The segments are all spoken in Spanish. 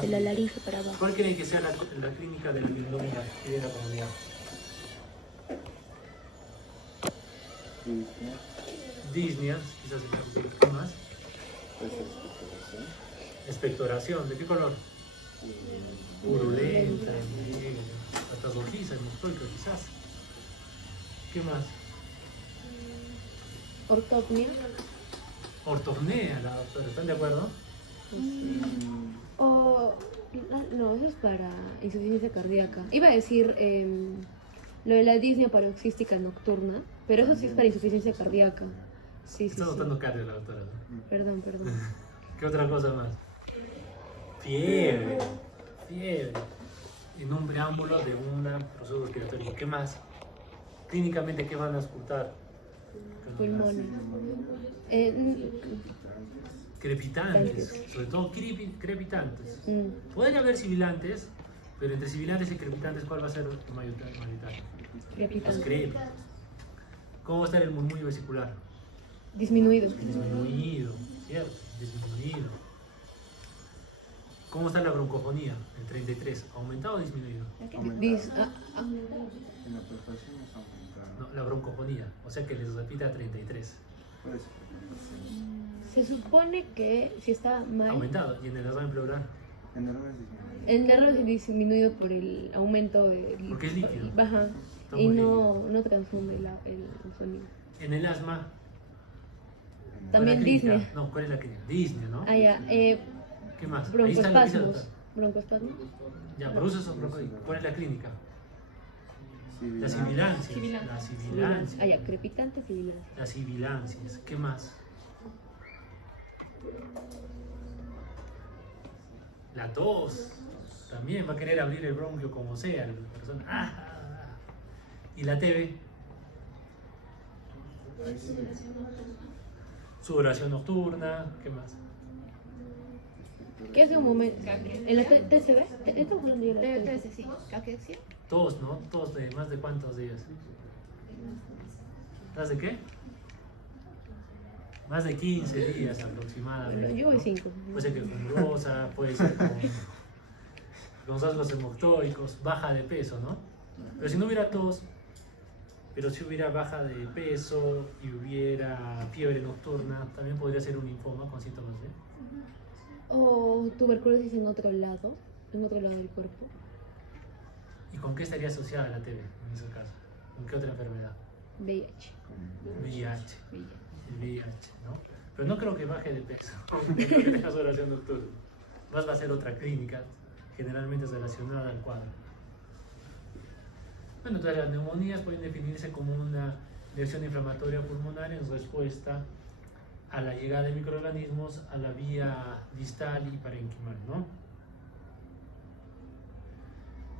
De la nariz para abajo. ¿Cuál creen que sea la clínica de la biendomía y de la comunidad? Disney, quizás ¿qué más? Expectoración. ¿De qué color? Purulenta, negra, hasta rojiza, hemostóica quizás. ¿Qué más? Ortopnia. Ortornea, la doctora, ¿están de acuerdo? O... No, eso es para insuficiencia cardíaca. Iba a decir lo de la disnea paroxística nocturna, pero eso sí es para insuficiencia cardíaca. Sí, Está sí. notando cardio la doctora, ¿no? Perdón. ¿Qué otra cosa más? Fiebre. En un preámbulo de un proceso respiratorio. ¿Qué más? Clínicamente, ¿qué van a escuchar? Pulmones. Crepitantes, sobre todo crepitantes. Pueden haber sibilantes, pero entre sibilantes y crepitantes, ¿cuál va a ser el mayoritario? Los crepitantes. ¿Cómo va a estar el murmullo vesicular? Disminuido. Disminuido, ¿cierto? Disminuido. ¿Cómo está la broncofonía? El 33, ¿aumentado o disminuido? En la perforación es aumentada. No, la broncofonía, o sea que les repita 33. Puede ser. Se supone que si está mal, Aumentado, y en el derrame pleural. En el es disminuido. el error es disminuido por el aumento del... Porque es líquido. Baja. Está Y muy no transforma el sonido. En el asma. También ¿cuál es la clínica? Disney. No, ¿cuál es la clínica? Disney, ¿no? Ah, ya. ¿Qué más? Ahí está la pista, Broncoespasmos. doctor. Broncoespasmos. Ya, bruces o broncoespasmos. ¿Cuál es la clínica? La Sibilancia. sibilancia. La sibilancia. Ah, ya. Crepitante, sibilancia. Las sibilancias. ¿Qué más? La tos. También va a querer abrir el bronquio como sea la persona. Y la TB. Sudoración nocturna. ¿Qué más? ¿Qué hace un momento? ¿En la TCB? Estamos hablando de la TCB. Sí, caquexia. Tos, ¿no? Tos de más de cuántos días. ¿Más de qué? Más de 15 días aproximadamente. Bueno, yo voy ¿no? 5. Puede ser que fibrosa, puede ser con rasgos hemoctóicos, baja de peso, ¿no? Pero si no hubiera tos, pero si hubiera baja de peso y hubiera fiebre nocturna, también podría ser un linfoma con síntomas de... O tuberculosis en otro lado del cuerpo. ¿Y con qué estaría asociada la TB en ese caso? ¿Con qué otra enfermedad? VIH. VIH. El VIH, ¿no? Pero no creo que baje de peso, no creo que tenga sudoración nocturna. Más va a ser otra clínica, generalmente relacionada al cuadro. Bueno, entonces las neumonías pueden definirse como una lesión inflamatoria pulmonar en respuesta a la llegada de microorganismos a la vía distal y parenquimal, ¿no?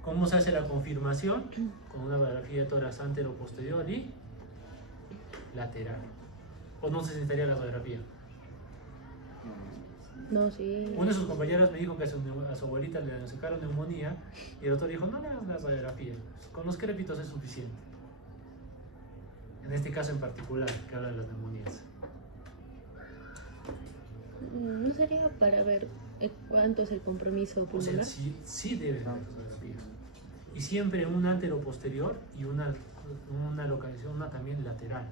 ¿Cómo se hace la confirmación? Con una radiografía de tórax antero posterior y lateral. ¿O no se necesitaría la radiografía? No, sí. Uno de sus compañeros me dijo que a su abuelita le diagnosticaron neumonía y el doctor dijo, no le hagas la radiografía, con los crépitos es suficiente. En este caso en particular, que habla de las neumonías. ¿No sería para ver cuánto es el compromiso O sea, pulmonar? sí debe haber radiografía. Y siempre una antero posterior y una localización, una también lateral.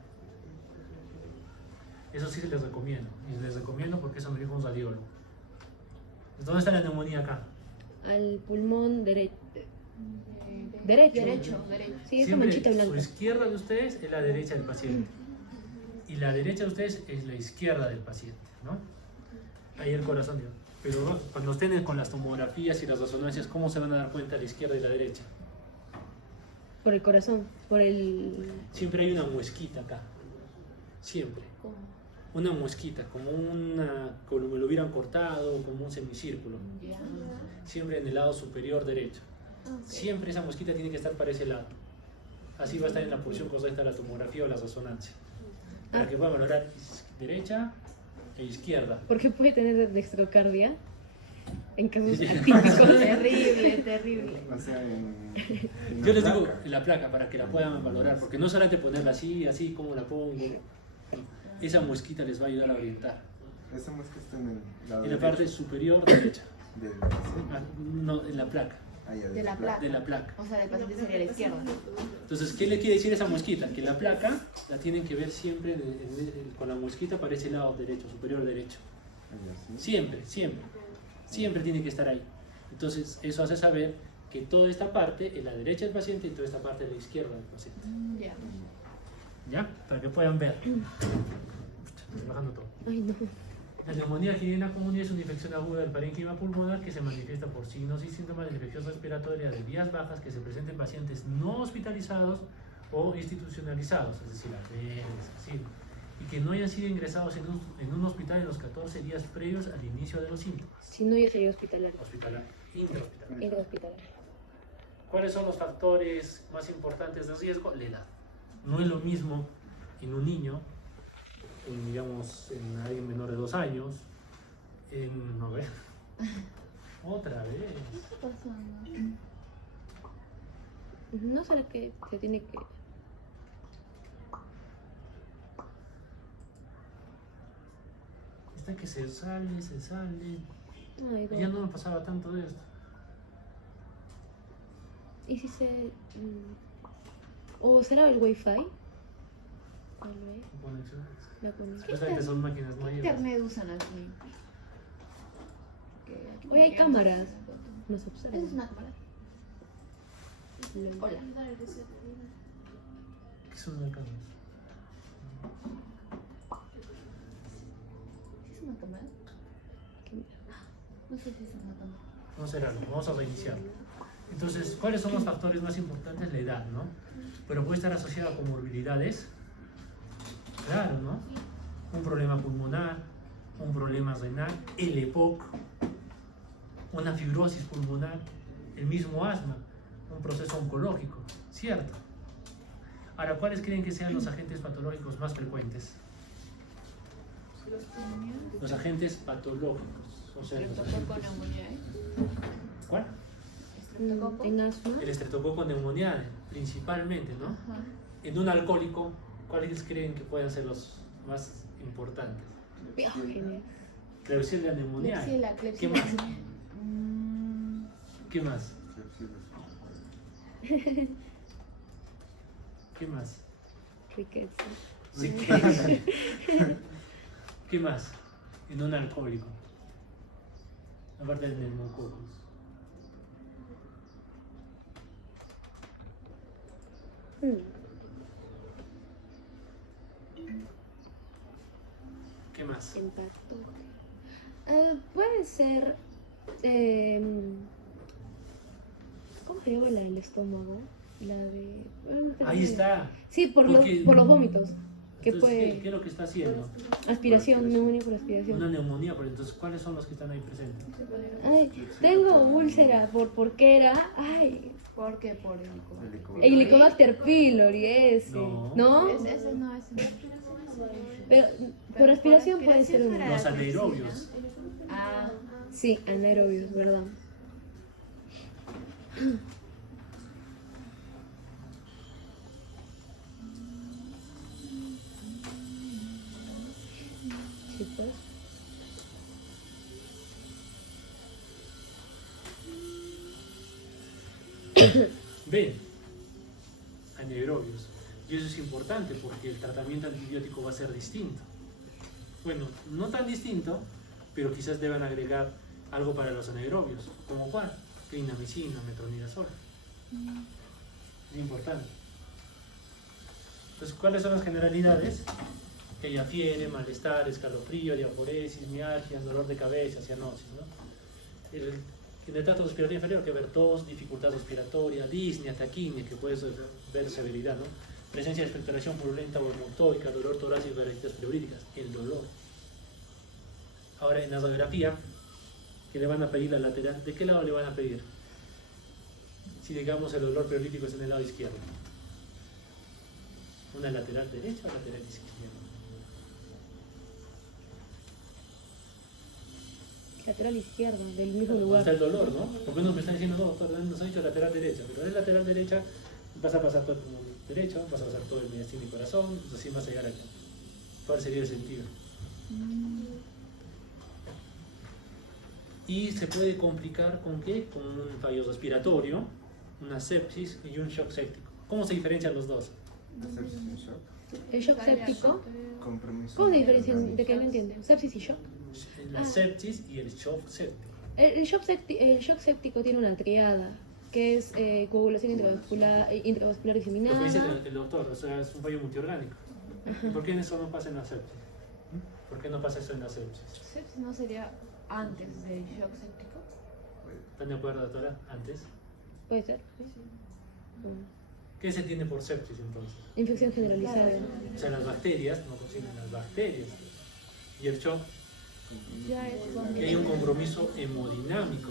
Eso sí se les recomiendo. Y les recomiendo porque eso me dijo un radiólogo. ¿Dónde está la neumonía acá? Al pulmón derecho. Derecho. Sí, esa Siempre manchita su blanca. izquierda de ustedes es la derecha del paciente. Y la derecha de ustedes es la izquierda del paciente, ¿no? Ahí el corazón. Pero cuando estén con las tomografías y las resonancias, ¿cómo se van a dar cuenta la izquierda y la derecha? Por el corazón, por el... Siempre hay una muesquita acá. Siempre. Una muesquita, como me lo hubieran cortado, como un semicírculo. Siempre en el lado superior derecho. Siempre esa muesquita tiene que estar para ese lado. Así va a estar en la posición correcta la tomografía o la resonancia. Para que pueda valorar derecha e izquierda. ¿Por qué puede tener dextrocardia? En casos atípicos. Terrible. O sea, Yo les digo la placa para que la puedan valorar, porque no solamente ponerla así como la pongo. Esa muesquita les va a ayudar a orientar. Esa muesca está en el lado En la parte superior derecha. No, en la placa. Ah, ya, De la placa. De la placa. O sea, del paciente sería la izquierda. Entonces, ¿qué le quiere decir esa mosquita? Que la placa la tienen que ver siempre con la mosquita para ese lado derecho, superior derecho. Ah, ya, sí. Siempre, siempre. Siempre tiene que estar ahí. Entonces, eso hace saber que toda esta parte es la derecha del paciente y toda esta parte es la izquierda del paciente. Ya. ¿Ya? Para que puedan ver. Estoy bajando todo. Ay, no. La neumonía arterial común es una infección aguda del parénquima pulmonar que se manifiesta por signos y síntomas de infección respiratoria de vías bajas que se presentan en pacientes no hospitalizados o institucionalizados, es decir, así, y que no hayan sido ingresados en un hospital en los 14 días previos al inicio de los síntomas. Si no, yo sería hospitalario. Hospitalario, intrahospitalario. Era hospitalario. ¿Cuáles son los factores más importantes de riesgo? La edad. No es lo mismo en un niño, digamos, en alguien menor de 2 años, a ver, otra vez. ¿Qué está pasando? No sé qué se tiene que... Está que se sale, se sale. Ay, Ya no me pasaba tanto de esto. ¿Y si se...? ¿O será el wifi? Tal vez. Conexiones. La conexión. Supuestamente son máquinas ¿Qué nuevas. internet usan aquí? Oye, hay cámaras. Nos observan. ¿Esa es una cámara? Hola. ¿Qué son las cámaras? ¿Es una cámara? No sé si es una cámara. No será, vamos a reiniciar. Entonces, ¿cuáles son los factores más importantes? La edad, ¿no? Pero puede estar asociada a comorbilidades. Claro, ¿no? Un problema pulmonar, un problema renal, el EPOC, una fibrosis pulmonar, el mismo asma, un proceso oncológico, ¿cierto? Ahora, ¿cuáles creen que sean los agentes patológicos más frecuentes? Los agentes patológicos. O sea, los Estreptococo agentes... neumoniae. ¿Cuál? Estreptococo. En asma. El estreptococo neumoniae, principalmente, ¿no? Ajá. En un alcohólico, ¿cuáles creen que pueden ser los más importantes? Genial. Klebsiella pneumoniae. Klebsiella, ¿Qué Klebsiella. más? ¿Qué más? ¿Qué más? Riqueza. Sí, ¿qué más? En un alcohólico. Aparte del neumococcus. ¿Qué más? Impacto. Puede ser... ¿cómo se llama la del estómago? La de... Ahí está. Sí, por Porque- los vómitos. Que Entonces, puede... ¿qué es lo que está haciendo? Aspiración, neumonía por aspiración. Una neumonía, pero entonces, ¿cuáles son los que están ahí presentes? Ay, tengo úlcera ¿por qué era? Ay, ¿Por qué? Por el el Helicobacter pylori ese. No. ¿No? Ese no es. Pero por aspiración por puede ser aspiración uno. era- Los anaerobios. Ah, Sí, anaerobios, ¿verdad? Sí, pues. Ven, anaerobios. Y eso es importante porque el tratamiento antibiótico va a ser distinto. Bueno, no tan distinto, pero quizás deban agregar algo para los anaerobios. ¿Como cuál? Clindamicina, metronidazol. Es importante. Entonces, ¿cuáles son las generalidades? Que haya fiebre, malestar, escalofrío, diaforesis, mialgia, dolor de cabeza, cianosis, ¿no? En el trato respiratorio inferior hay que ver tos, dificultad respiratoria, disnea, taquinia, que puede ver severidad, ¿no? Presencia de expectoración purulenta o hemoctóica, dolor torácico, parasitas pleuríticas, el dolor. Ahora, en la radiografía, que le van a pedir la lateral, ¿de qué lado le van a pedir? Si digamos el dolor pleurítico es en el lado izquierdo. ¿Una lateral derecha o lateral izquierda? Lateral izquierda, del mismo Está lugar. el dolor, ¿no? Porque unos me están diciendo, no, doctor, nos han dicho lateral derecha, pero es lateral derecha, vas a pasar todo el pulmón derecho, vas a pasar todo el mediastino y corazón, entonces así vas a llegar acá. ¿Cuál sería el sentido? Y se puede complicar ¿con qué? Con un fallo respiratorio, una sepsis y un shock séptico. ¿Cómo se diferencian los dos? Sepsis y shock. El shock séptico. Compromiso. ¿Cómo se diferencian? ¿De qué no entiendo? Sepsis y shock. La sepsis y el shock séptico. El shock séptico tiene una triada, que es coagulación intravascular Lo que dice diseminada. el doctor, o sea, es un fallo multiorgánico. ¿Y por qué eso no pasa en la sepsis? ¿Por qué no pasa eso en la sepsis? Sepsis no sería antes del shock séptico. ¿Están de acuerdo, doctora? Antes. Puede ser. ¿Qué se tiene por sepsis entonces? Infección generalizada. O sea, las bacterias, no consiguen las bacterias. Y el shock, Ya es que hay un compromiso hemodinámico.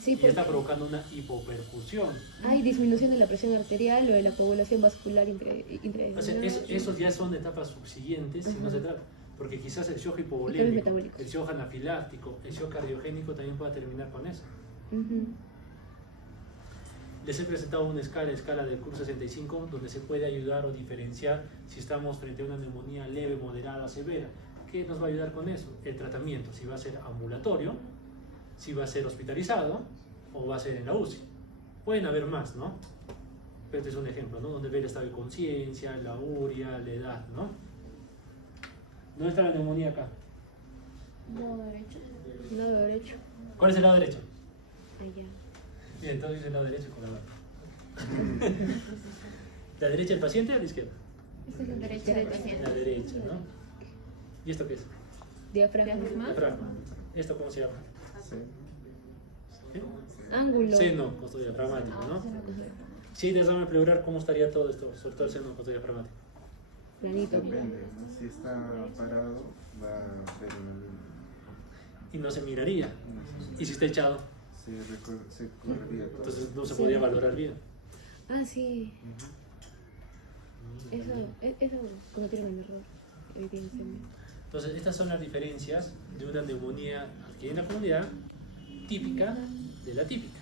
Sí, Y porque está provocando una hipoperfusión. hay disminución de la presión arterial o de la coagulación vascular O sea, intraabdominal. esos ya son etapas subsiguientes si no se trata. Porque quizás el shock cambios hipovolémico, metabólicos. el shock anafiláctico, el shock cardiogénico también pueda terminar con eso. Ujú. Les he presentado una escala del curso 65 donde se puede ayudar o diferenciar si estamos frente a una neumonía leve, moderada, severa. ¿Qué nos va a ayudar con eso? El tratamiento, si va a ser ambulatorio, si va a ser hospitalizado o va a ser en la UCI. Pueden haber más, ¿no? Pero este es un ejemplo, ¿no? Donde ve el estado de conciencia, la uria, la edad, ¿no? ¿Dónde está la neumonía acá? Lado derecho. Lado derecho. ¿Cuál es el lado derecho? Allá. Bien, entonces dice el lado derecho con la mano. ¿La derecha del paciente o la izquierda? Esta es la derecha del paciente. La derecha, ¿no? ¿Y esto qué es? Diafragma. Diafragma. ¿Esto cómo se llama? Sí. ¿Sí? Ángulo. Seno costodiafragmático, ¿no? Si derrame pleural, ¿cómo estaría todo esto? Sobre todo el seno costodiafragmático. Planito. Depende, ¿no? Si está parado, va a ver una línea. Y no se miraría. No sé. ¿Y si está echado? Se correría todo. Entonces no se Sí. podría valorar bien. Ah, sí. Ujú. Eso cometieron el error, evidentemente. Entonces, estas son las diferencias de una neumonía adquirida en la comunidad típica de la típica.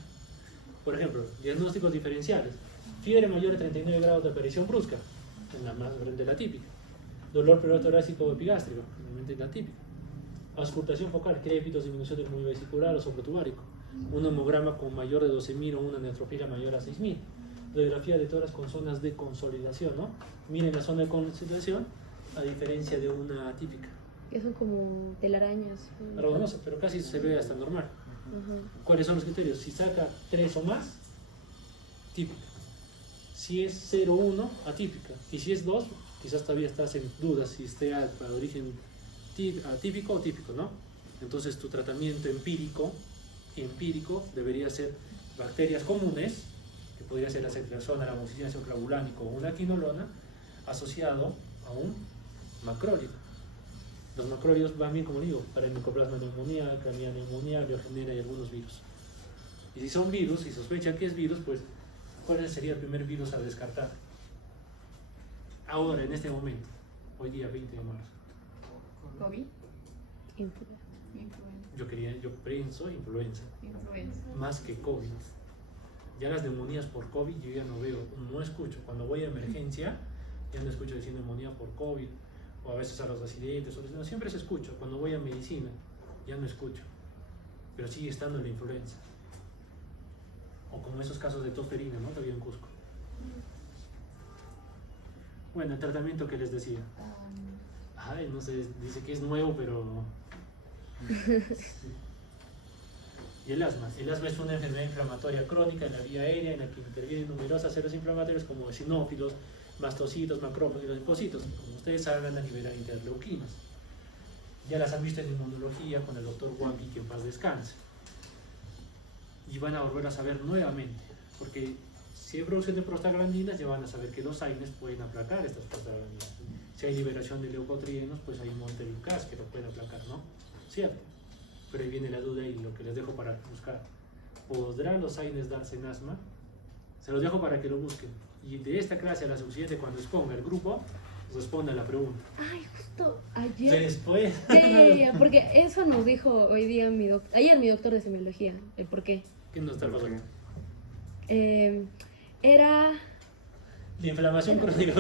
Por ejemplo, diagnósticos diferenciales. Fiebre mayor de 39 grados de aparición brusca, en la más frente a la típica. Dolor pleurotorácico o epigástrico, normalmente en la típica. Auscultación focal, crépitos, disminución del movimiento vesicular o soprotubárico. Un hemograma con mayor de 12.000 o una neutrofila mayor a 6.000. Radiografía de tórax con zonas de consolidación, ¿no? Miren la zona de consolidación, a diferencia de una atípica. Que son como telarañas. Algodonosa, pero casi se ve hasta normal. Ajá. ¿Cuáles son los criterios? Si saca 3 o más, típica. Si es 0 o 1, atípica. Y si es 2, quizás todavía estás en dudas si esté para origen atípico o típico, ¿no? Entonces tu tratamiento empírico debería ser bacterias comunes, que podría ser la ceftriaxona, la amoxicilina clavulánico o una quinolona, asociado a un macrólido. Los macrólidos van bien, como digo, para el micoplasma neumonía, clamida neumonía, biogenera y algunos virus. Y si son virus, y sospechan que es virus, pues ¿cuál sería el primer virus a descartar? Ahora, en este momento, hoy día 20 de marzo. COVID. Influenza. Influenza. Yo pienso influenza, Influenza. más que COVID. Ya las neumonías por COVID yo ya no veo, no escucho. Cuando voy a emergencia, ya no escucho decir neumonía por COVID, o a veces a los residentes, no, siempre se escucha. Cuando voy a medicina, ya no escucho. Pero sigue estando la influenza. O como esos casos de tos ferina, ¿no? Todavía en Cusco. Bueno, el tratamiento que les decía. Ay, no sé, dice que es nuevo, pero... Y el asma. El asma es una enfermedad inflamatoria crónica en la vía aérea en la que intervienen numerosas células inflamatorias como eosinófilos, mastocitos, macrófagos y linfocitos. Como ustedes saben, a liberar interleuquinas. Ya las han visto en inmunología con el doctor Wampi, que en paz descanse. Y van a volver a saber nuevamente, porque si hay producción de prostaglandinas, ya van a saber que los AINES pueden aplacar estas prostaglandinas. Si hay liberación de leucotrienos, pues hay un montelukast que lo puede aplacar, ¿no? ¿Cierto? Pero ahí viene la duda y lo que les dejo para buscar. ¿Podrán los AINES darse en asma? Se los dejo para que lo busquen. Y de esta clase a la subsiguiente, cuando exponga el grupo, responda a la pregunta. Ay, justo ayer. Después... Ya, porque eso nos dijo hoy día ayer mi doctor de semiología. ¿El por qué? ¿Qué nos está pasando? Era... La inflamación crónica.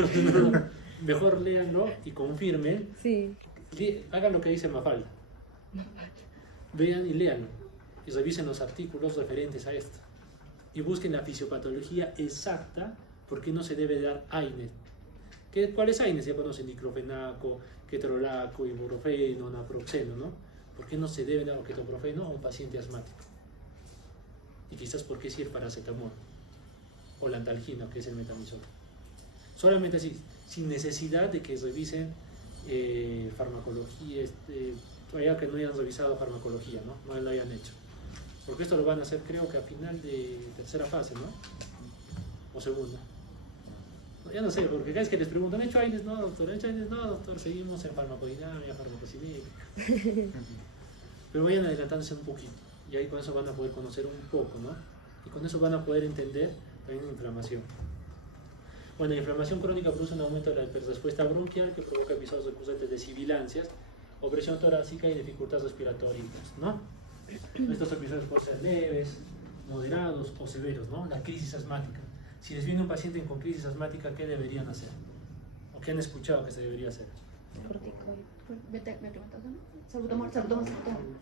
Mejor léanlo y confirmen. Sí. Hagan lo que dice Mafalda. Vean y léanlo. y revisen los artículos referentes a esto. Y busquen la fisiopatología exacta, por qué no se debe dar AINES. ¿Cuál es AINES? Ya conocen diclofenaco, ketorolaco, ibuprofeno, naproxeno, ¿no? ¿Por qué no se debe dar ketoprofeno a un paciente asmático? Y quizás por qué sí el paracetamol o la andalgina, que es el metamizol. Solamente así, sin necesidad de que revisen farmacología, todavía que no hayan revisado farmacología, ¿no? No lo hayan hecho. Porque esto lo van a hacer creo que a final de tercera fase, ¿no? O segunda. Ya no sé, porque cada vez que les preguntan, ¿he hecho AINES? No, doctor, ¿he hecho AINES? No, doctor, seguimos en farmacodinamia, farmacocinética. Pero vayan adelantándose un poquito, y ahí con eso van a poder conocer un poco, ¿no? Y con eso van a poder entender también la inflamación. Bueno, la inflamación crónica produce un aumento de la respuesta bronquial que provoca episodios recurrentes de sibilancias, opresión torácica y dificultad respiratoria, ¿no? Estos episodios pueden ser leves, moderados o severos, ¿no? La crisis asmática. Si les viene un paciente con crisis asmática, ¿qué deberían hacer? ¿O qué han escuchado que se debería hacer?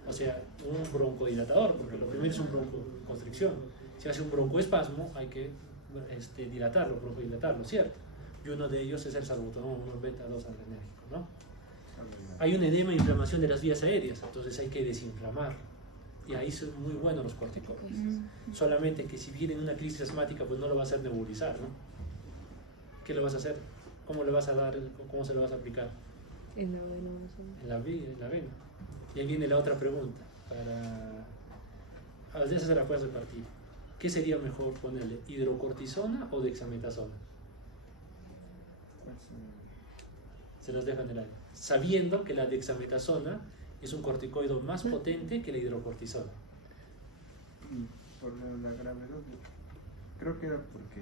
O sea, un broncodilatador, porque lo primero es un broncoconstricción. Si hace un broncoespasmo, hay que dilatarlo, broncodilatarlo, ¿cierto? Y uno de ellos es el salbutamol, un beta-2 adrenérgico, ¿no? Hay un edema e inflamación de las vías aéreas, entonces hay que desinflamar. Y ahí son muy buenos los corticoides. Solamente que si viene una crisis asmática, pues no lo vas a hacer nebulizar, ¿no? ¿Qué le vas a hacer? ¿Cómo le vas a dar? ¿Cómo se lo vas a aplicar? En la vena. En la vena. Y ahí viene la otra pregunta. A veces se la puedes repartir. ¿Qué sería mejor ponerle? ¿Hidrocortisona o dexametasona? Se los dejo en el aire. Sabiendo que la dexametasona es un corticoide más potente que la hidrocortisona. Por la gravedad, creo que era porque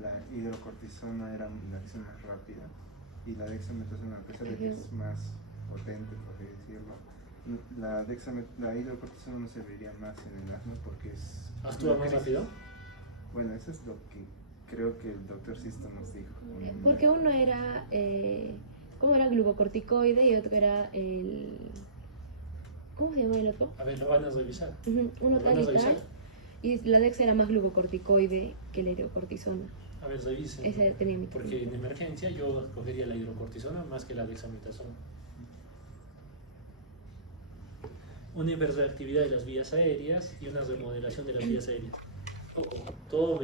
la hidrocortisona era la acción más rápida y la dexametasona, a pesar de que es más potente, por así decirlo, la hidrocortisona no serviría más en el asma porque es... ¿Actúa más rápido? Bueno, eso es lo que creo que el doctor Sisto nos dijo. Porque uno era, ¿cómo era? Glucocorticoide y otro era el... ¿Cómo se llama el otro? A ver, lo van a revisar. Uno tal y tal. Y la Dex era más glucocorticoide que la hidrocortisona. A ver, revisen. Ese tenía mi Porque en emergencia yo escogería la hidrocortisona más que la dexametasona. Una hiperreactividad de las vías aéreas y una remodelación de las vías aéreas. Ojo, todo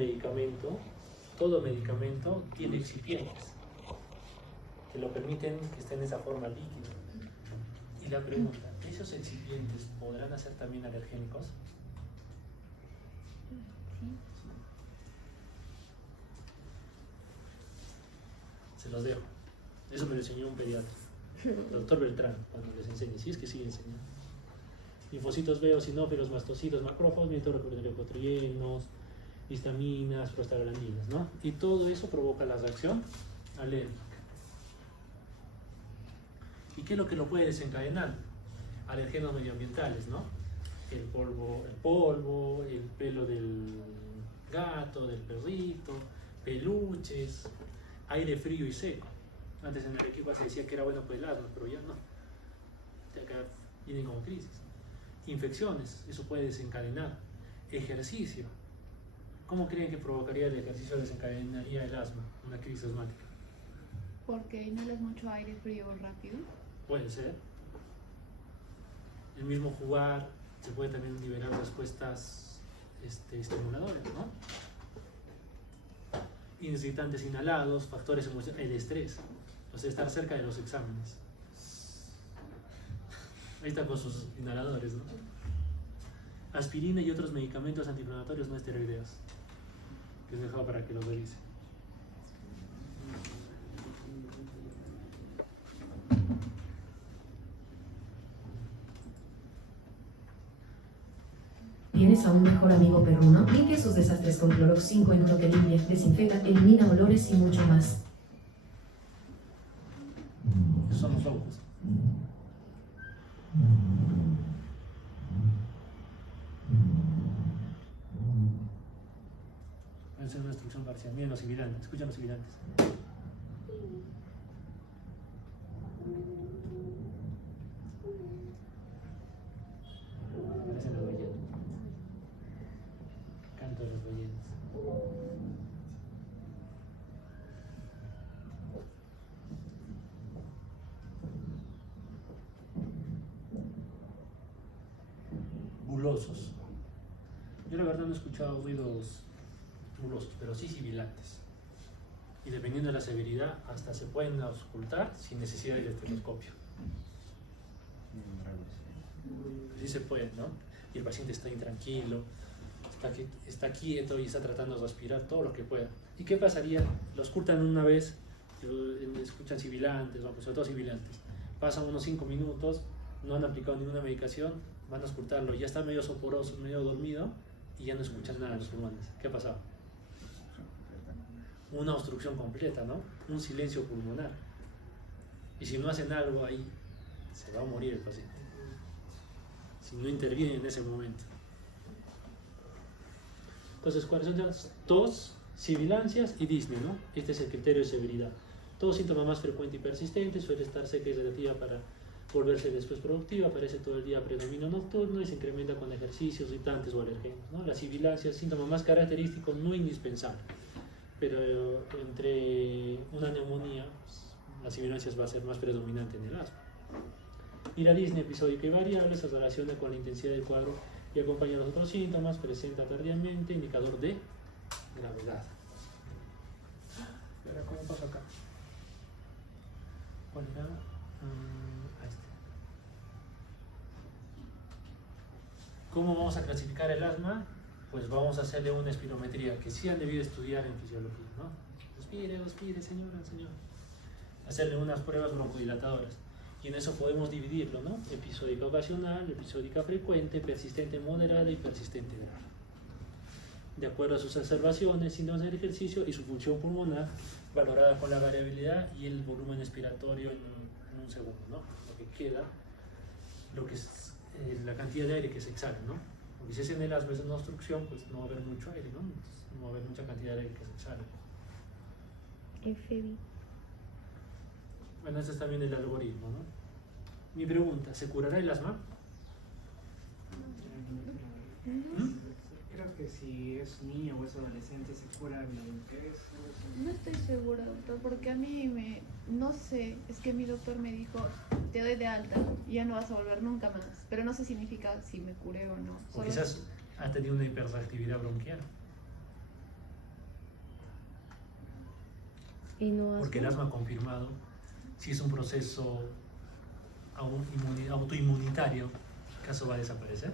medicamento tiene excipientes que lo permiten que esté en esa forma líquida. Y la pregunta, ¿esos excipientes podrán ser también alergénicos? Se los dejo. Eso me lo enseñó un pediatra, el doctor Beltrán, cuando les enseñé. Si es que sigue enseñando. Linfocitos B, eosinófilos, mastocitos, macrófagos, leucotrienos, histaminas, prostaglandinas, ¿no? Y todo eso provoca la reacción alérgica. ¿Y qué es lo que lo puede desencadenar? Alergenos medioambientales, ¿no? El polvo, el pelo del gato, del perrito, peluches, aire frío y seco. Antes en Arequipa se decía que era bueno para el asma, pero ya no. Acá vienen como crisis. Infecciones, eso puede desencadenar. Ejercicio. ¿Cómo creen que provocaría el ejercicio desencadenaría el asma, una crisis asmática? Porque inhalas mucho aire frío rápido. Puede ser. El mismo jugar, se puede también liberar respuestas estimuladoras, ¿no? Irritantes inhalados, factores emocionales, el estrés, o sea, estar cerca de los exámenes. Ahí están con sus inhaladores, ¿no? Aspirina y otros medicamentos antiinflamatorios no esteroideos, que es dejado para que los revise. ¿Tienes a un mejor amigo perruno? Limpia sus desastres con Clorox 5 en uno que limpia, desinfecta, elimina olores y mucho más. Esos son los locos. Voy a hacer una instrucción parcial. Miren los sibilantes, escuchan los sibilantes. Parecen los brillantes. de las ballenas. Bulosos. Yo la verdad no he escuchado ruidos bulosos, pero sí sibilantes. Y dependiendo de la severidad, hasta se pueden auscultar sin necesidad del estetoscopio. Sí se puede, ¿no? Y el paciente está intranquilo, está quieto y está tratando de respirar todo lo que pueda. ¿Y qué pasaría? Lo auscultan una vez, escuchan sibilantes, sobre todo sibilantes. Pasan unos 5 minutos, no han aplicado ninguna medicación, van a auscultarlo, ya está medio soporoso, medio dormido y ya no escuchan nada en los pulmones. ¿Qué ha pasado? Una obstrucción completa, ¿no? Un silencio pulmonar. Y si no hacen algo ahí, se va a morir el paciente. Si no intervienen en ese momento. Entonces, ¿cuáles son las? Tos, sibilancias y disnea, ¿no? Este es el criterio de severidad. Todo síntoma más frecuente y persistente, suele estar seca y relativa para volverse después productiva, aparece todo el día predominio nocturno y se incrementa con ejercicios irritantes o alergenos, ¿no? La sibilancia es síntoma más característico, no indispensable. Pero entre una neumonía, pues, la sibilancia va a ser más predominante en el asma. Y la disnea episódica y variable se relaciona con la intensidad del cuadro y acompaña los otros síntomas, presenta tardíamente, indicador de gravedad. ¿Ahora cómo pasa acá? ¿Cuál era? Ahí está. ¿Cómo vamos a clasificar el asma? Pues vamos a hacerle una espirometría que sí han debido estudiar en fisiología, ¿no? Respire, señora. Hacerle unas pruebas broncodilatadoras. Y en eso podemos dividirlo, ¿no? Episódica ocasional, episódica frecuente, persistente moderada y persistente grave. De acuerdo a sus observaciones, síntomas del ejercicio y su función pulmonar, valorada con la variabilidad y el volumen expiratorio en un segundo, ¿no? Lo que queda, lo que es la cantidad de aire que se exhala, ¿no? Porque si es en el asma, es una obstrucción, pues no va a haber mucho aire, ¿no? No va a haber mucha cantidad de aire que se exhala. FB. Bueno, ese es también el algoritmo, ¿no? Mi pregunta, ¿se curará el asma? Creo que si es niño o es adolescente se cura bien. No estoy segura, doctor, porque a mí no sé, es que mi doctor me dijo, te doy de alta y ya no vas a volver nunca más, pero no sé significa si me curé o no. O Solo quizás ha tenido una hiperreactividad bronquial. Y no Porque el asma confirmado, si es un proceso autoinmunitario, ¿acaso va a desaparecer?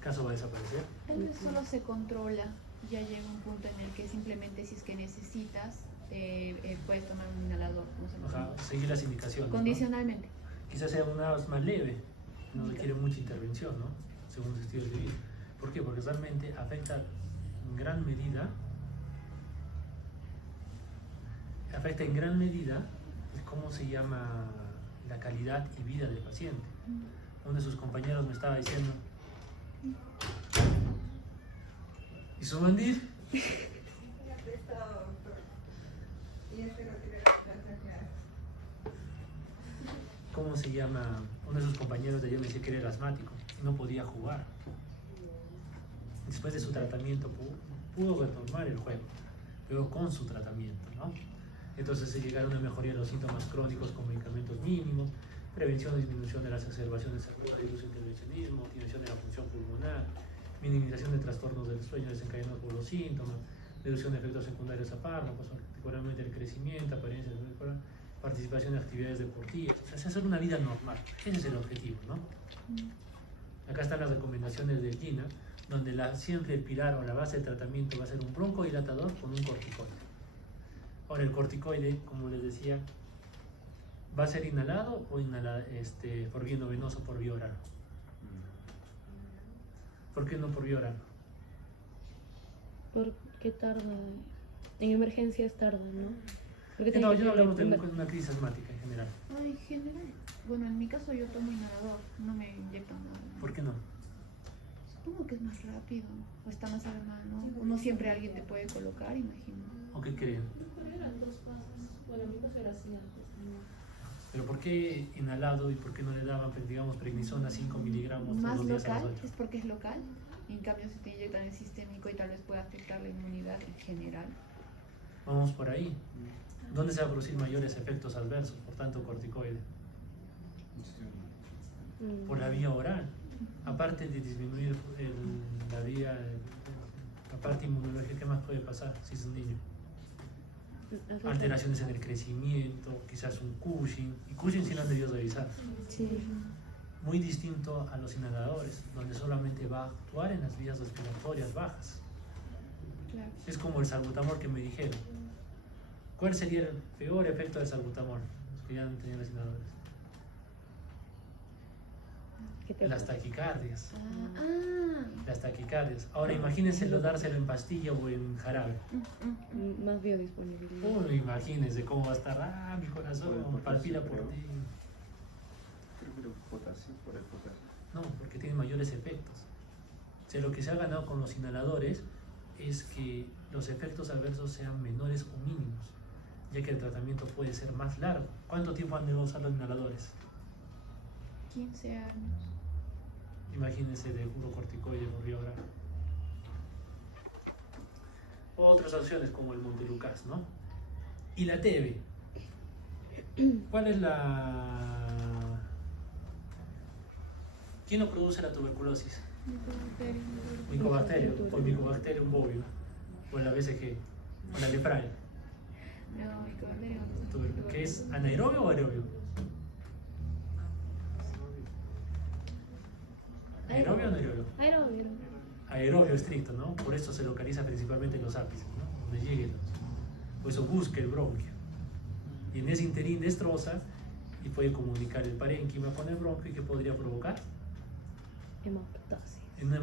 ¿Acaso va a desaparecer? tal vez solo se controla, ya llega un punto en el que simplemente si es que necesitas, puedes tomar un inhalador, no sé, Ajá, seguir las indicaciones, ¿no? condicionalmente. Quizás sea una asma leve, no requiere mucha intervención, ¿no? Según los estilos de vida. ¿Por qué? Porque realmente afecta en gran medida cómo se llama la calidad y vida del paciente. Uno de sus compañeros me estaba diciendo, ¿y su mandil? ¿Cómo se llama? Uno de sus compañeros de ayer me decía que era asmático y no podía jugar. Después de su tratamiento pudo retomar el juego, pero con su tratamiento, ¿no? Entonces se llegaron a mejoría de los síntomas crónicos con medicamentos mínimos, prevención o disminución de las exacerbaciones agudas y uso de intervencionismo, optimización de la función pulmonar, minimización de trastornos del sueño desencadenados por los síntomas, reducción de efectos secundarios a fármacos, particularmente el crecimiento, apariencia, participación en actividades deportivas, o sea, hacer una vida normal. Ese es el objetivo, ¿no? Acá están las recomendaciones del GINA, donde siempre el pilar o la base de tratamiento va a ser un broncodilatador con un corticoide. Ahora, el corticoide, como les decía, ¿va a ser inhalado o por vía venoso, por vía oral? ¿Por qué no por vía oral? Porque tarda. En emergencias tarda, ¿no? Porque No, yo no hablamos de una crisis asmática en general. En general, bueno, en mi caso yo tomo inhalador, no me inyectan nada. ¿Por qué no? Supongo que es más rápido, o está más a la mano. Uno siempre alguien te puede colocar, imagino. ¿O qué creen? Eran 2 pasos. Bueno, en mi caso era así antes. Pero ¿por qué inhalado y por qué no le daban, digamos, prednisona 5 miligramos todos Más los días a las local, 8? es porque es local. Y en cambio, si te inyectan el sistémico y tal vez pueda afectar la inmunidad en general. Vamos por ahí. ¿Dónde se va a producir mayores efectos adversos por tanto corticoide? Por la vía oral. Aparte de disminuir la vía, la parte inmunológica, ¿qué más puede pasar si es un niño? Alteraciones en el crecimiento, quizás un Cushing. Y Cushing sí lo han debido revisar. Sí. Muy distinto a los inhaladores, donde solamente va a actuar en las vías respiratorias bajas. Claro. Es como el salbutamol que me dijeron. ¿Cuál sería el peor efecto del salbutamol? Los que ya han tenido los inhaladores. ¿Qué te Las pasa? taquicardias. Ah. Las taquicardias. Ahora imagínense dárselo en pastilla o en jarabe. Más biodisponibilidad. Uno, imagínense cómo va a estar. Mi corazón Por el potasio, palpita por creo. ti. Creo que era potasio, por el potasio. No, porque tiene mayores efectos. O sea, lo que se ha ganado con los inhaladores es que los efectos adversos sean menores o mínimos, ya que el tratamiento puede ser más largo. ¿Cuánto tiempo han de usar los inhaladores? 15 años. Imagínense de urocorticoide por vía oral. Otras opciones como el Montelukast, ¿no? Y la TB. ¿Cuál es la... ¿Quién lo produce la tuberculosis? Mycobacterium, o Mycobacterium bovium, o la BCG, o la Lepraria. No, Mycobacterium. ¿Qué es anaerobio o aerobio? ¿Aerobio o anaerobio? Aerobio. Aerobio estricto, ¿no? Por eso se localiza principalmente en los ápices, ¿no? Donde llegue, por eso busca el bronquio. Y en ese interín destroza y puede comunicar el parénquima con el bronquio y que podría provocar Hemoptosis. una,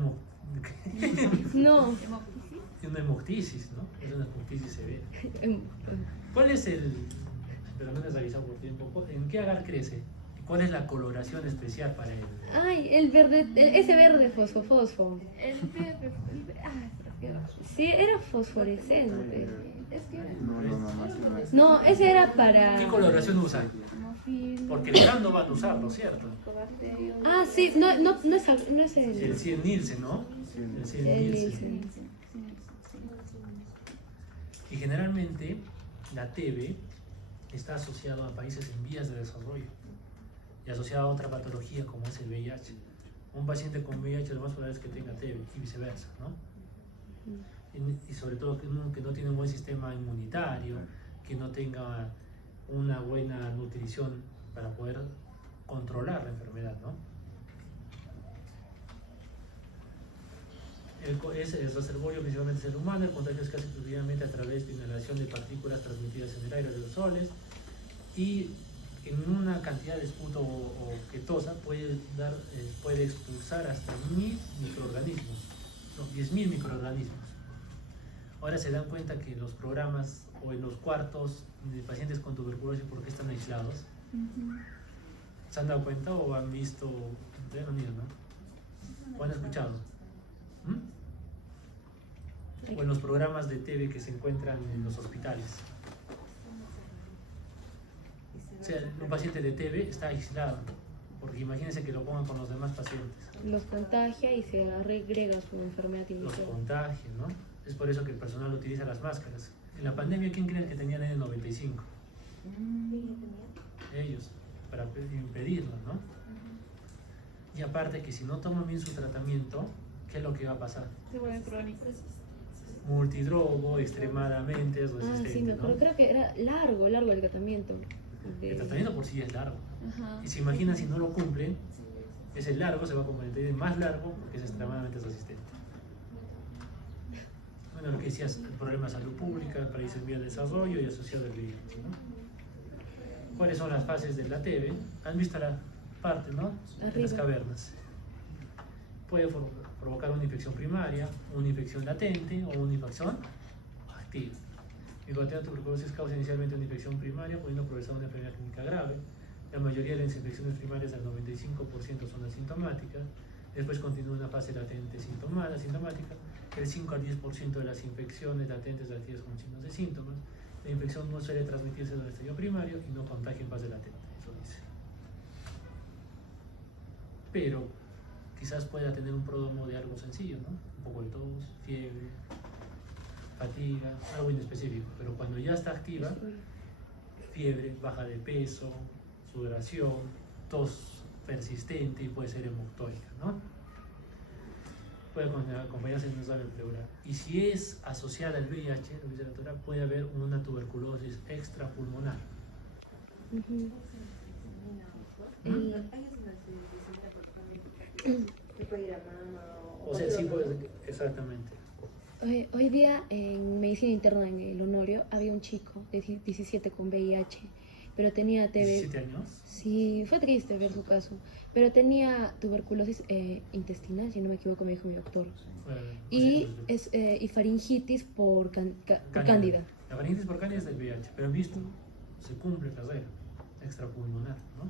No. una hemoptisis, ¿no? Es una hemoptisis severa. Em- ¿Cuál es el, pero no les avisado por tiempo, en qué agar crece? ¿Cuál es la coloración especial para él? Ay, el verde, ese verde fosfo. El verde. Sí, era fosforescente. Es que era Más. No, ese era para... ¿Qué coloración usa? hemofil, Porque el gran no van a usarlo, ¿cierto? Mycobacterium. Ah, sí, no es El el... 100 Nielsen, ¿no? El 100 El Nielsen. Nielsen. Y generalmente la TB está asociado a países en vías de desarrollo y asociado a otra patología como es el VIH. Un paciente con VIH lo más probable es que tenga TB y viceversa, ¿no? Y sobre todo que no tiene un buen sistema inmunitario, que no tenga una buena nutrición para poder controlar la enfermedad, ¿no? El reservorio principalmente es el humano, el contagio es casi exclusivamente a través de inhalación de partículas transmitidas en el aire de los soles y en una cantidad de esputo o ketosa puede expulsar hasta 1000 microorganismos, no, 10.000 microorganismos. Ahora se dan cuenta que los programas o en los cuartos de pacientes con tuberculosis, ¿por qué están aislados? ¿Se han dado cuenta o han visto? Ustedes no han ido, ¿no? ¿O han escuchado? O en los programas de TV que se encuentran en los hospitales. O sea, un paciente de TV está aislado, porque imagínense que lo pongan con los demás pacientes. Los contagia y se regrega su enfermedad Los inicial. contagios, ¿no? Es por eso que el personal utiliza las máscaras. En la pandemia, ¿quién creen que tenían N95? Ellos, para impedirlo, ¿no? Y aparte que si no toman bien su tratamiento, ¿qué es lo que va a pasar? Se vuelven crónicos. Multidrogo, extremadamente resistente, Sí, me acuerdo. ¿no? Creo que era largo el tratamiento. El tratamiento por sí es largo. Ajá. Y se imaginan si no lo cumplen, ese largo se va a convertir en más largo porque es extremadamente resistente. Bueno, lo que decías, el problema de salud pública, países en vías de desarrollo y asociado al VIH, ¿no? ¿Cuáles son las fases de la TB? ¿Han visto la parte, no? De las Arriba. cavernas. Puede provocar una infección primaria, una infección latente o una infección activa. Mycobacterium tuberculosis causa inicialmente una infección primaria, pudiendo progresar a una enfermedad clínica grave. La mayoría de las infecciones primarias, al 95%, son asintomáticas. Después continúa una fase latente asintomática. El 5 al 10% de las infecciones latentes reactivas con signos de síntomas. La infección no suele transmitirse en el estadio primario y no contagia en fase latente. registro, dice. Pero quizás pueda tener un pródromo de algo sencillo, ¿no? Un poco de tos, fiebre, fatiga, algo inespecífico. Pero cuando ya está activa, fiebre, baja de peso, sudoración, tos persistente y puede ser hemoctólica, ¿no? Puede acompañarse de un examen pleural. Y si es asociada al VIH, lo dice la doctora, puede haber una tuberculosis extrapulmonar. Ujú. O sea, sí puede, exactamente. Hoy día en medicina interna en el Honorio había un chico de 17 con VIH, pero tenía TB. ¿17 años? Sí, fue triste ver su caso, pero tenía tuberculosis intestinal, si no me equivoco, me dijo mi doctor. Y faringitis por cándida. La faringitis por cándida es del VIH, pero visto, se cumple la regla extrapulmonar, ¿no?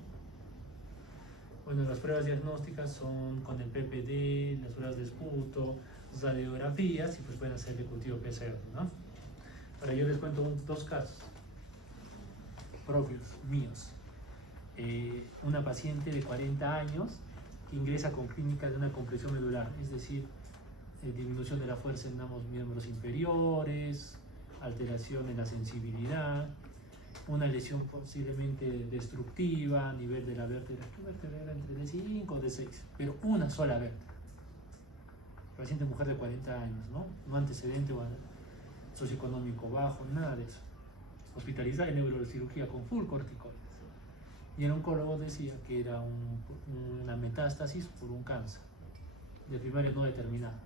Bueno, las pruebas diagnósticas son con el PPD, las pruebas de esputo, radiografías y pues pueden hacer el cultivo PCR, ¿no? Ahora yo les cuento dos casos propios, míos. Una paciente de 40 años que ingresa con clínica de una compresión medular, es decir, disminución de la fuerza en ambos miembros inferiores, alteración en la sensibilidad, una lesión posiblemente destructiva a nivel de la vértebra. ¿Qué vértebra era? Entre D5 o D6, pero una sola vértebra. Paciente mujer de 40 años, ¿no? No antecedente o socioeconómico bajo, nada de eso. Hospitalizada en neurocirugía con full corticoides. Y el oncólogo decía que era una metástasis por un cáncer de primaria no determinado.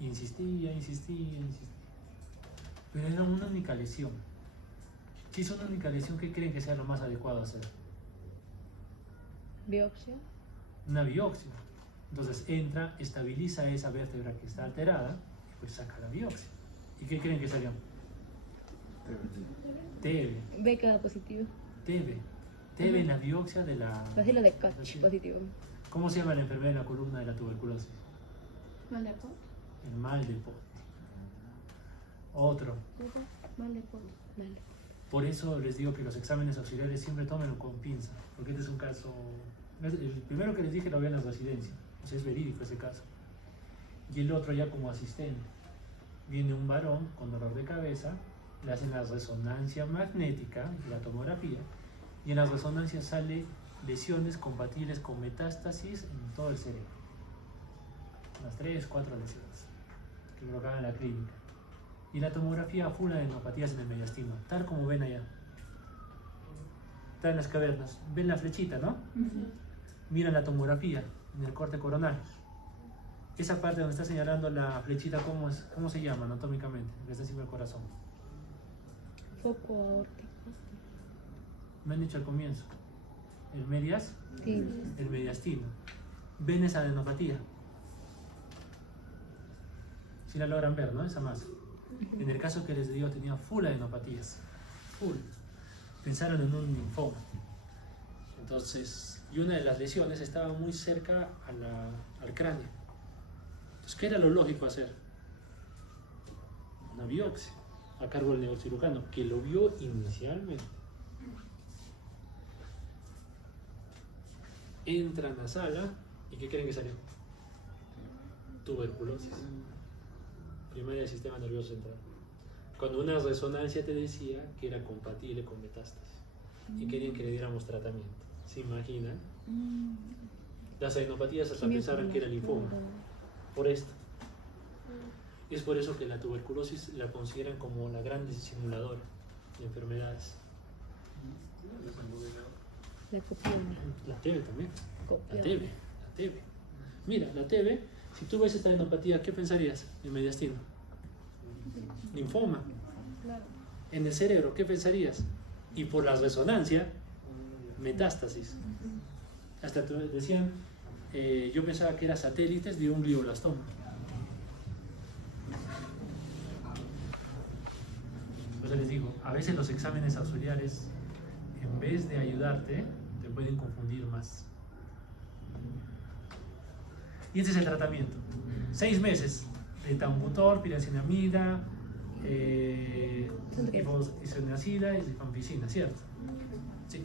Insistía. Pero era una única lesión. Si es una única lesión, ¿qué creen que sea lo más adecuado a hacer? ¿Biopsia? Una biopsia. Entonces entra, estabiliza esa vértebra que está alterada y pues saca la biopsia. ¿Y qué creen que salió? TB. BK positivo. TB en la biopsia de la... Bacilo de Koch positivo. ¿Cómo se llama la enfermedad de la columna de la tuberculosis? ¿Mal de pot? El mal de Pot. Otro. Mal de pot. Vale. Por eso les digo que los exámenes auxiliares siempre tómenlo con pinza, porque este es un caso... El primero que les dije lo había en la residencia, o sea, es verídico ese caso. Y el otro ya como asistente. Viene un varón con dolor de cabeza, le hacen la resonancia magnética y la tomografía, y en la resonancia sale lesiones compatibles con metástasis en todo el cerebro. Unas 3, 4 lesiones que provocaban la clínica. Y la tomografía full de adenopatías en el mediastino, tal como ven allá. Está en las cavernas. Ven la flechita, ¿no? Miran la tomografía en el corte coronal. Esa parte donde está señalando la flechita, ¿cómo se llama anatómicamente? Que está encima del corazón. Foco aórtico. Me han dicho al comienzo. ¿El medias? Sí. El mediastino. Ven esa adenopatía. Si la logran ver, ¿no? Esa masa. En el caso que les digo tenía full adenopatías. Full. Pensaron en un linfoma. Entonces, y una de las lesiones estaba muy cerca al cráneo. Entonces, ¿qué era lo lógico hacer? Una biopsia a cargo del neurocirujano, que lo vio inicialmente. Entran a la sala y ¿qué creen que salió? Tuberculosis. Primaria del sistema nervioso central. Cuando una resonancia te decía que era compatible con metástasis y querían que le diéramos tratamiento. ¿Se imaginan? Las adenopatías hasta pensaron que era linfoma. Por esto. Es por eso que la tuberculosis la consideran como la gran disimuladora de enfermedades. La copiona. La TB también. La Copiona. TB. Mira, la TB, si tú ves esta adenopatía, ¿qué pensarías en mediastino? Linfoma. Claro. En el cerebro, ¿qué pensarías? Y por la resonancia, metástasis. Hasta decían, yo pensaba que era satélites de un glioblastoma. Por eso les digo, a veces los exámenes auxiliares, en vez de ayudarte, te pueden confundir más. Y ese es el tratamiento. 6 meses de tambutor, piracinamida, isoniazida y rifampicina, ¿cierto? Sí.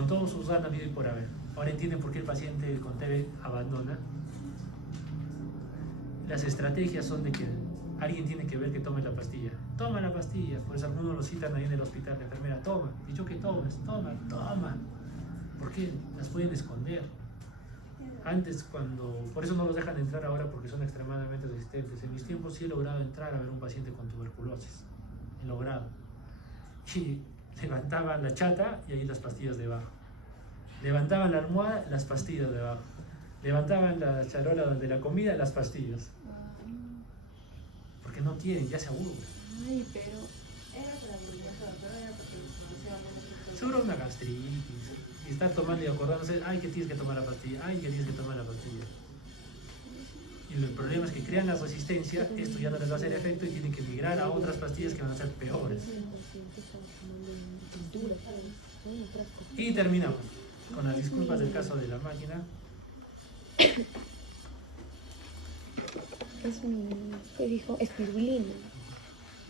con todos sus ganas habido y por haber. Ahora entienden por qué el paciente con TB abandona. Las estrategias son de que alguien tiene que ver que tome la pastilla. Toma la pastilla, pues algunos lo citan ahí en el hospital, la enfermera, toma, dicho que tomes, toma, toma. ¿Por qué? Las pueden esconder. Antes por eso no los dejan entrar ahora porque son extremadamente resistentes. En mis tiempos sí he logrado entrar a ver a un paciente con tuberculosis. He logrado. Y levantaban la chata y ahí las pastillas debajo. Levantaban la almohada, las pastillas debajo. Levantaban la charola de la comida, las pastillas. Porque no quieren, ya se aburren. Ay, pero Seguro una gastritis. Y estar tomando y acordándose, ay, que tienes que tomar la pastilla, ay, que tienes que tomar la pastilla. Y el problema es que crean la resistencia, esto ya no les va a hacer efecto y tienen que migrar a otras pastillas que van a ser peores. Y terminamos con las disculpas del caso de la máquina. ¿Qué dijo? Espirulina.